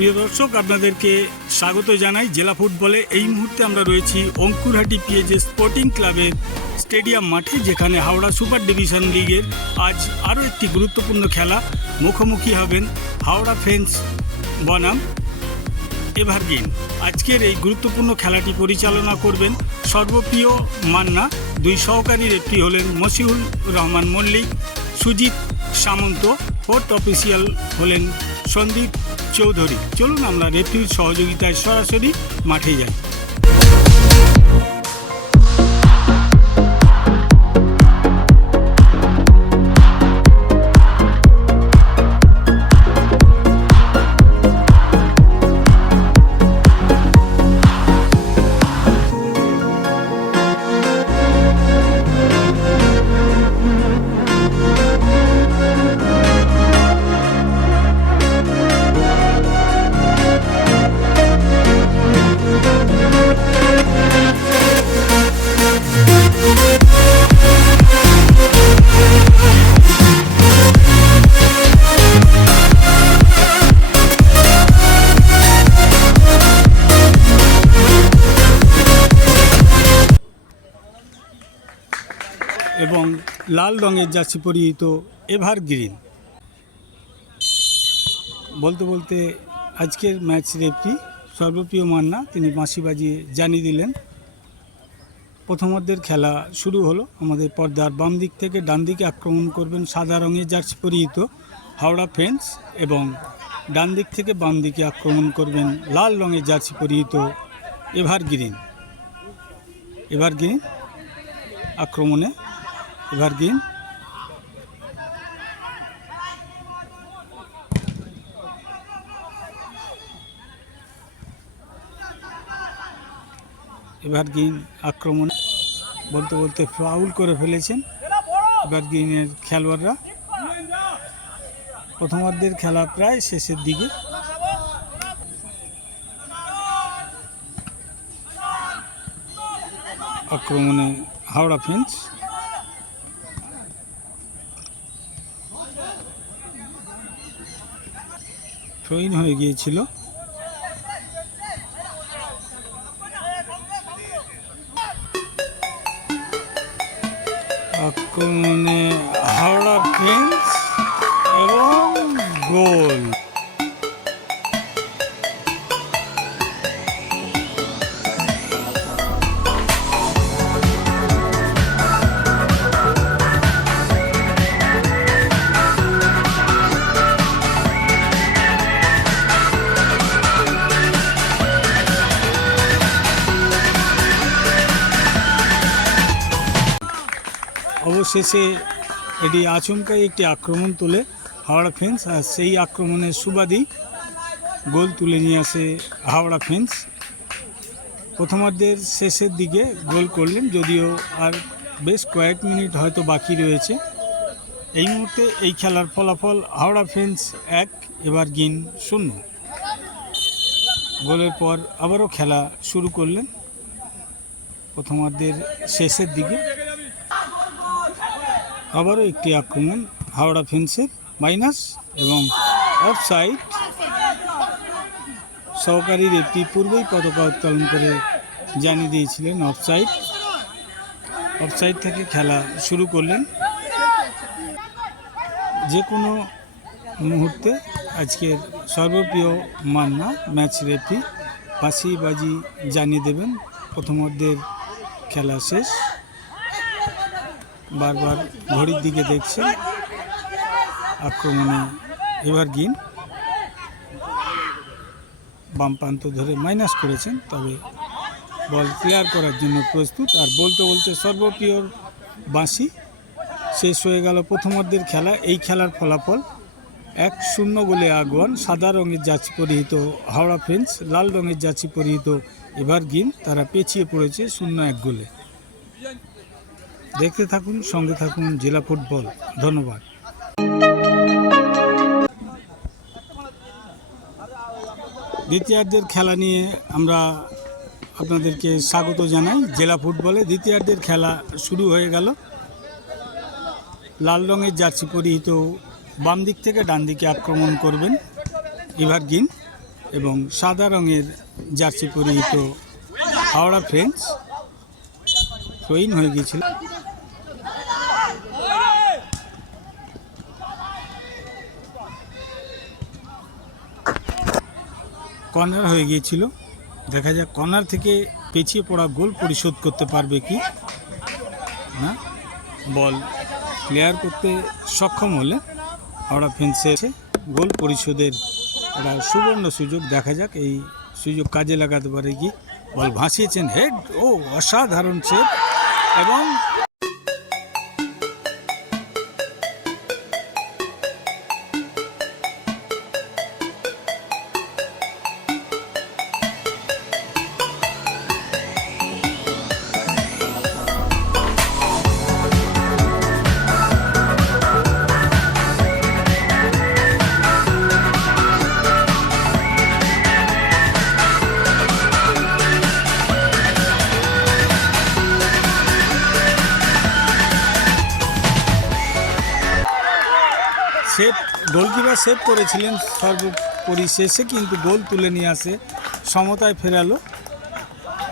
প্রিয় দর্শক, আপনাদেরকে স্বাগত জানাই জেলা ফুটবলে। এই মুহূর্তে আমরা রয়েছি অঙ্কুরহাটি পিএজে স্পোর্টিং ক্লাবের স্টেডিয়াম মাঠে, যেখানে হাওড়া সুপার ডিভিশন লিগের আজ আরও একটি গুরুত্বপূর্ণ খেলা। মুখোমুখি হবেন হাওড়া ফ্রেন্ডস বনাম এভারগ্রিন। আজকের এই গুরুত্বপূর্ণ খেলাটি পরিচালনা করবেন সর্বপ্রিয় মান্না। দুই সহকারী রেফারি হলেন মশিউল রহমান মল্লিক, সুজিত সামন্ত। ফোর্থ অফিসিয়াল হলেন সন্দীপ চৌধুরী। চলুন আমরা রেফারির সহযোগিতায় সরাসরি মাঠে যাই। এবং লাল রঙের জার্সি পরিহিত এভারগ্রিন। বলতে বলতে আজকের ম্যাচ রেফারি সর্বপ্রিয় মান্না তিনি বাঁশি বাজিয়ে জানিয়ে দিলেন প্রথমার্ধের খেলা শুরু হলো। আমাদের পর্দার বাম দিক থেকে ডান দিকে আক্রমণ করবেন সাদা রঙের জার্সি পরিহিত হাওড়া ফ্রেন্ডস, এবং ডান দিক থেকে বাম দিকে আক্রমণ করবেন লাল রঙের জার্সি পরিহিত এভারগ্রিন। আক্রমণে এভারগ্রিন আক্রমণ বলতে বলতে ফাউল করে ফেলেছেন এভারগ্রিনের খেলোয়াড়রা। প্রথমার্ধের খেলা প্রায় শেষের দিকে। আক্রমণে হাওড়া ফ্রেন্ডস। থ্রোইন হয়ে গিয়েছিল। আক্রমণে হাওড়া ফ্রেন্ডস এবং গোল। অবশেষে এটি আচমকাই একটি আক্রমণ তোলে হাওড়া ফ্রেন্ডস, আর সেই আক্রমণের সুবাদেই গোল তুলে নিয়ে আসে হাওড়া ফ্রেন্ডস। প্রথমার্ধের শেষের দিকে গোল করলেন, যদিও আর বেশ কয়েক মিনিট হয়তো বাকি রয়েছে। এই মুহূর্তে এই খেলার ফলাফল হাওড়া ফ্রেন্ডস 1 এভারগ্রিন 0। গোলের পর আবারও খেলা শুরু করলেন প্রথমার্ধের শেষের দিকে। আবারও একটি আক্রমণ হাওড়া ফ্রেন্ডসের, মাইনাস এবং অফসাইড। সহকারী রেফারি পূর্বেই পতাকা উত্তোলন করে জানিয়ে দিয়েছিলেন অফসাইড থেকে খেলা শুরু করলেন। যে কোনো মুহূর্তে আজকের সর্বপ্রিয় মান্না ম্যাচ রেফারি বাঁশি বাজি জানিয়ে দেবেন প্রথমার্ধের খেলা শেষ। বারবার ঘড়ির দিকে দেখছেন। আক্রমণে এভারগ্রিন বাম প্রান্ত ধরে মাইনাস করেছেন, তবে বল ক্লিয়ার করার জন্য প্রস্তুত। আর বলতে বলতে সর্বপ্রিয় বাঁশি শেষ হয়ে গেল প্রথমার্ধের খেলা। এই খেলার ফলাফল 1-0 গোলে আগুয়ান। সাদা রঙের জার্সি পরিহিত হাওড়া ফ্রেন্ডস, লাল রঙের জার্সি পরিহিত এভারগ্রিন, তারা পেছিয়ে পড়েছে 0-1 গোলে। দেখতে থাকুন, সঙ্গে থাকুন জেলা ফুটবল। ধন্যবাদ। দ্বিতীয়ার্ধের খেলা নিয়ে আমরা আপনাদেরকে স্বাগত জানাই জেলা ফুটবলে। দ্বিতীয়ার্ধের খেলা শুরু হয়ে গেল। লাল রঙের জার্সি পরিহিত বাম দিক থেকে ডান দিকে আক্রমণ করবেন এভারগ্রিন। এবং সাদা রঙের জার্সি পরিহিত হাওড়া ফ্রেন্ডস থ্রোইন হয়ে গিয়েছিল। কর্নার হয়ে গিয়েছিল, দেখা যাক কর্নার থেকে পেছিয়ে পড়া গোল পরিশোধ করতে পারবে কি না। বল ক্লিয়ার করতে সক্ষম হলে হাওড়া ফ্রেন্ডসের গোল পরিশোধের একটা সুবর্ণ সুযোগ, দেখা যাক এই সুযোগ কাজে লাগাতে পারে কি। বল ভাসিয়েছেন, হেড, ও অসাধারণ সেভ। এবং সেভ, গোলকিপার সেভ করেছিলেন সর্বোপরি, শেষে কিন্তু গোল তুলে নিয়ে আসে, সমতায় ফেরালো।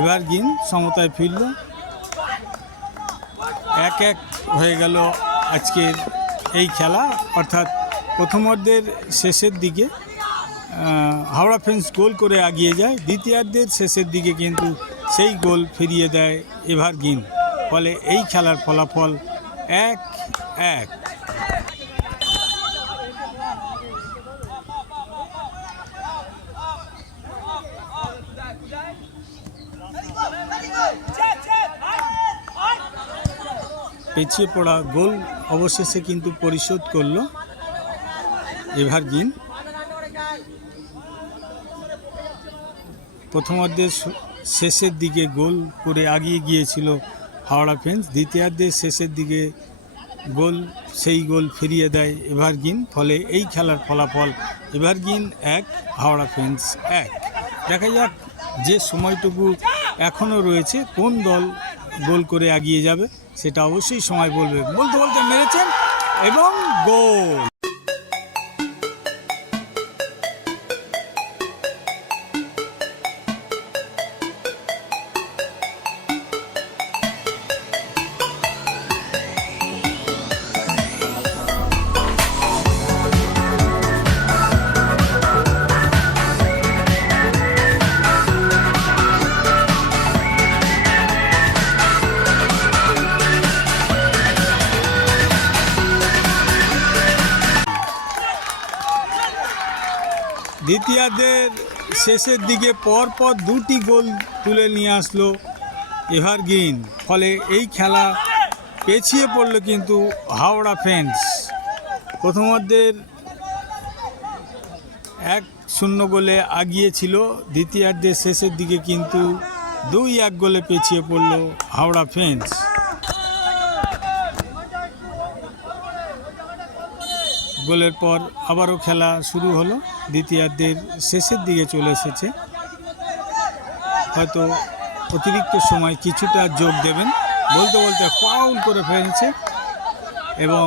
এবার গিন সমতায় ফিরল, 1-1 হয়ে গেল আজকের এই খেলা। অর্থাৎ প্রথমার্ধের শেষের দিকে হাওড়া ফ্রেন্ডস গোল করে এগিয়ে যায়, দ্বিতীয়ার্ধের শেষের দিকে কিন্তু সেই গোল ফিরিয়ে দেয় এভারগ্রিন। ফলে এই খেলার ফলাফল 1-1। পেছিয়ে পড়া গোল অবশেষে কিন্তু পরিশোধ করল এভারগ্রিন। প্রথমার্ধের শেষের দিকে গোল করে এগিয়ে গিয়েছিল হাওড়া ফ্রেন্ডস, দ্বিতীয়ার্ধের শেষের দিকে সেই গোল ফিরিয়ে দেয় এভারগ্রিন। ফলে এই খেলার ফলাফল এভারগ্রিন 1, হাওড়া ফ্রেন্ডস 1। দেখা যাক যে সময়টুকু এখনও রয়েছে কোন দল গোল করে এগিয়ে যাবে, সেটা অবশ্যই সময় বলবে। বলতে বলতে মেরেছেন এবং গোল। দ্বিতীয়ার্ধের শেষের দিকে পরপর 2টি গোল তুলে নিয়ে আসলো এভারগ্রিন। ফলে এই খেলা পেছিয়ে পড়ল কিন্তু হাওড়া ফ্রেন্ডস। প্রথমার্ধের 1-0 গোলে এগিয়েছিল, দ্বিতীয়ার্ধের শেষের দিকে কিন্তু 2-1 গোলে পেছিয়ে পড়ল হাওড়া ফ্রেন্ডস। গোলের পর আবারও খেলা শুরু হলো, দ্বিতীয়ার্ধের শেষের দিকে চলে এসেছে, হয়তো অতিরিক্ত সময় কিছুটা যোগ দেবেন। বলতে বলতে ফাউল করে ফেলেছে এবং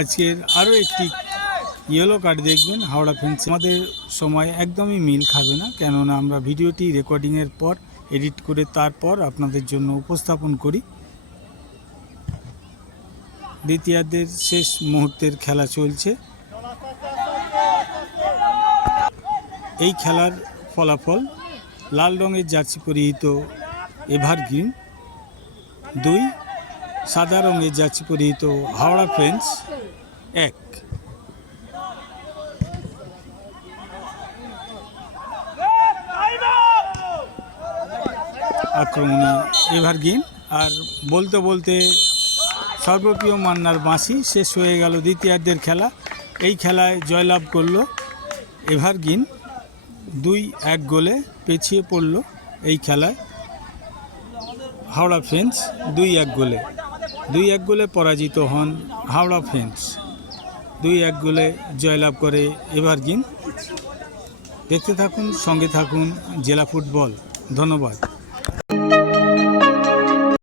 আজকের আরও একটি ইয়েলো কার্ড দেখবেন হাওড়া ফ্রেন্ডস। আমাদের সময় একদমই মিল খাবে না, কেননা আমরা ভিডিওটি রেকর্ডিংয়ের পর এডিট করে তারপর আপনাদের জন্য উপস্থাপন করি। দ্বিতীয়ার্ধের শেষ মুহূর্তের খেলা চলছে। এই খেলার ফলাফল লাল রঙের জার্সি পরিহিত এভারগ্রিন 2, সাদা রঙের জার্সি পরিহিত হাওড়া ফ্রেন্ডস 1। আক্রমণে এভারগ্রিন। আর বলতে বলতে সর্বপ্রিয় মান্নার বাঁশি শেষ হয়ে গেল দ্বিতীয়ার্ধের খেলা। এই খেলায় জয়লাভ করল এভারগ্রিন, 2-1 গোলে পেছিয়ে পড়ল এই খেলায় হাওড়া ফ্রেন্ডস 2-1 গোলে পরাজিত হন হাওড়া ফ্রেন্ডস। 2-1 গোলে জয়লাভ করে এভারগ্রিন। দেখতে থাকুন, সঙ্গে থাকুন জেলা ফুটবল। ধন্যবাদ।